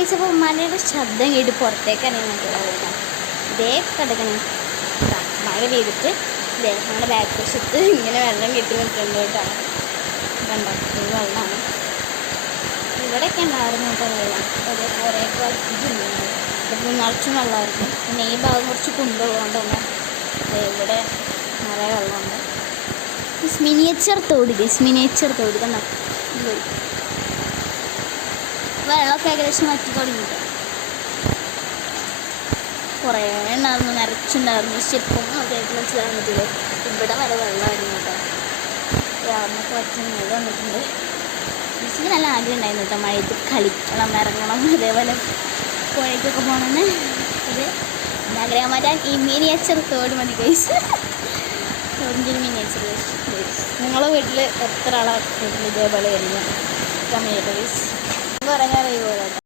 നീച്ചപ്പോൾ ഉമ്മാൻ്റെ ശബ്ദം കേട്ട് പുറത്തേക്ക് ഇറങ്ങിയിട്ടുള്ള ഇതേ കിടക്കണം. മഴ പെയ്തിട്ട് ഇതേ നമ്മുടെ ബാക്ക് വശത്ത് ഇങ്ങനെ വെള്ളം കെട്ടി നിൽക്കുന്നുണ്ട് കേട്ടോ. കണ്ടോ, ഇത് വെള്ളമാണ്. ഇവിടെയൊക്കെ ഉണ്ടായിരുന്നു കേട്ടോ വെള്ളം. കുറേ വറ്റിട്ടുണ്ടായിരുന്നു. ഇതിപ്പോൾ നിറച്ചും വെള്ളമായിരുന്നു. പിന്നെ ഈ ഭാഗം കുറച്ച് കുണ്ടുള്ളതുകൊണ്ട് തന്നെ ഇവിടെ നിറയെ വെള്ളമുണ്ട്. മിനിയേച്ചർ തോട് കണ്ടോ. വെള്ളമൊക്കെ ഏകദേശം വറ്റി തുടങ്ങിയിട്ട് കുറേ ഉണ്ടായിരുന്നു, നിറച്ചുണ്ടായിരുന്നു. സ്റ്റെപ്പും അതായിട്ട് വെച്ചിടാൻ പറ്റില്ല. ഇവിടെ വരെ വെള്ളമായിരുന്നു കേട്ടോ. അവിടുന്നൊക്കെ വറ്റി നീര് വന്നിട്ടുണ്ട്. മിസ്സിന് നല്ല ആഗ്രഹം ഉണ്ടായിരുന്നു കേട്ടോ മഴയത്ത് കളിക്കണം, ഇറങ്ങണം, അതേപോലെ പുഴയ്ക്കൊക്കെ പോകണമെന്ന്. ഇത് ആഗ്രഹം മാറ്റാൻ ഈ മിനിയേച്ചർ തോട് മതി ഗൈസ്. തോടിൻ്റെ miniature guys. നിങ്ങളെ വീട്ടിൽ എത്ര ആളാണ് വീട്ടിൽ ഇതേപോലെ വരുന്നത് കമ്മിയായിട്ട് ഗൈസ് പറയാൻ അറിയുമോ?